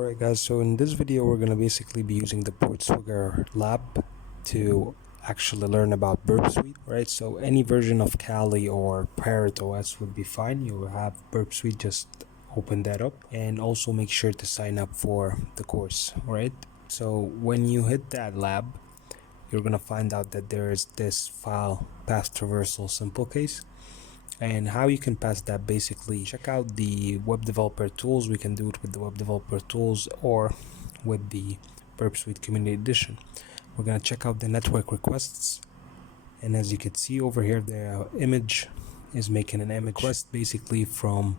Alright guys, so in this video we're going to basically be using the Portswigger lab to actually learn about Burp Suite, right? So any version of Kali or Parrot OS would be fine. You will have Burp Suite, just open that up and also make sure to sign up for the course, right? So when you hit that lab, you're going to find out that there is this file pass traversal simple case. And how you can pass that, basically check out the web developer tools. We can do it with the web developer tools or with the Burp Suite community edition. We're going to check out the network requests, and as you can see over here, the image is making an image request basically from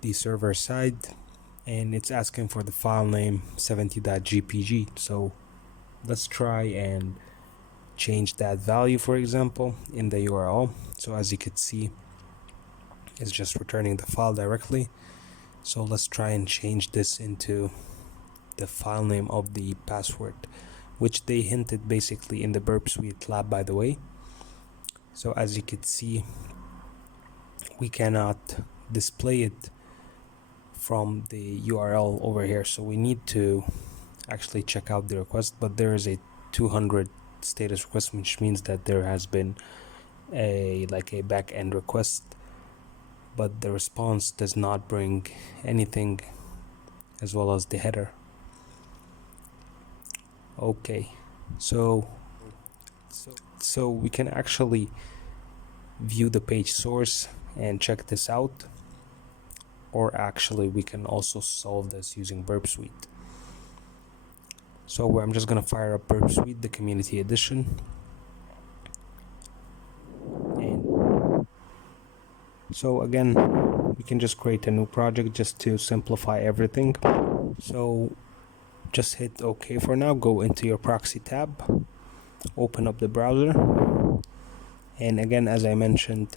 the server side, and it's asking for the file name 70.jpg. so let's try and change that value, for example, in the URL. So as you can see, it's just returning the file directly. So let's try and change this into the file name of the password, which they hinted basically in the Burp Suite lab, by the way. So as you can see, we cannot display it from the URL over here, so we need to actually check out the request. But there is a 200 status request, which means that there has been a back-end request, but the response does not bring anything as well as the header. Okay, so we can actually view the page source and check this out, or actually we can also solve this using Burp Suite. So I'm just gonna fire up Burp Suite, the community edition. And so again, we can just create a new project just to simplify everything. So just hit OK for now, go into your proxy tab, open up the browser, and again, as I mentioned,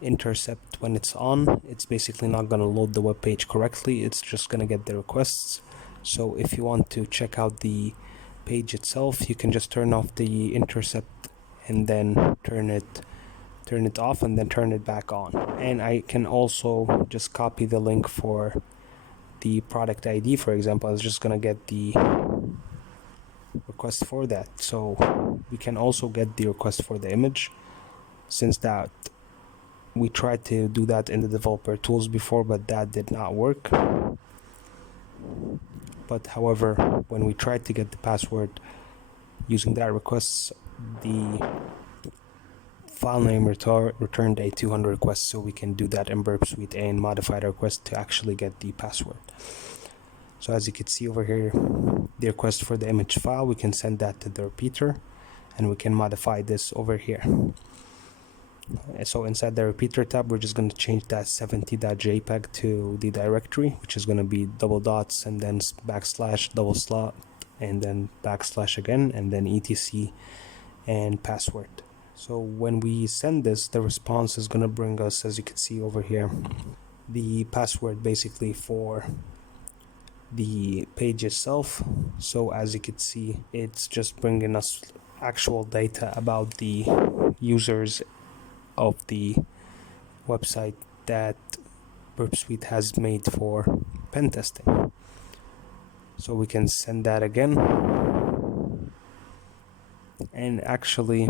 intercept when it's on. It's basically not going to load the web page correctly, it's just going to get the requests. So if you want to check out the page itself, you can just turn off the intercept and then turn it off and then turn it back on. And I can also just copy the link for the product ID, for example. I was just gonna get the request for that. So we can also get the request for the image, since that we tried to do that in the developer tools before, but that did not work. But however, when we tried to get the password using that request, the file name returned a 200 request, so we can do that in Burp Suite and modify the request to actually get the password. So as you can see over here, the request for the image file, we can send that to the repeater, and we can modify this over here. So inside the repeater tab, we're just going to change that 70.jpg to the directory, which is going to be double dots and then backslash, double slot, and then backslash again, and then etc and password. So when we send this, the response is going to bring us, as you can see over here, the password basically for the page itself. So as you can see, it's just bringing us actual data about the users of the website that Burp Suite has made for pen testing. So we can send that again, and actually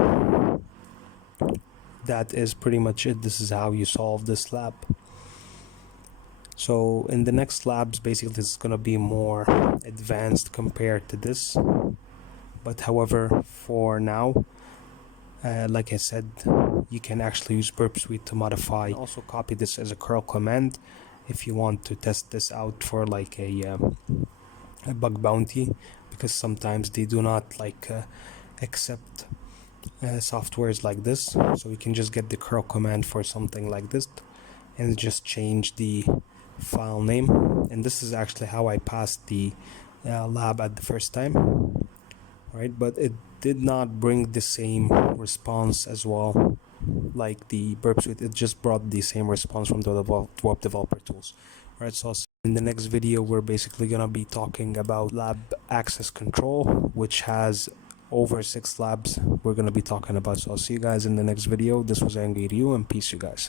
that is pretty much it. This is how you solve this lab. So in the next labs, basically this is going to be more advanced compared to this, but however, for now, like I said, you can actually use Burp Suite to modify. Also copy this as a curl command if you want to test this out for like a bug bounty, because sometimes they do not accept softwares like this. So you can just get the curl command for something like this and just change the file name. And this is actually how I passed the lab at the first time, right? But it did not bring the same response as well like the Burp Suite. It just brought the same response from the web developer tools, right? So in the next video, we're basically gonna be talking about lab access control, which has over 6 labs we're gonna be talking about. So I'll see you guys in the next video. This was Angry Ryu, and peace, you guys.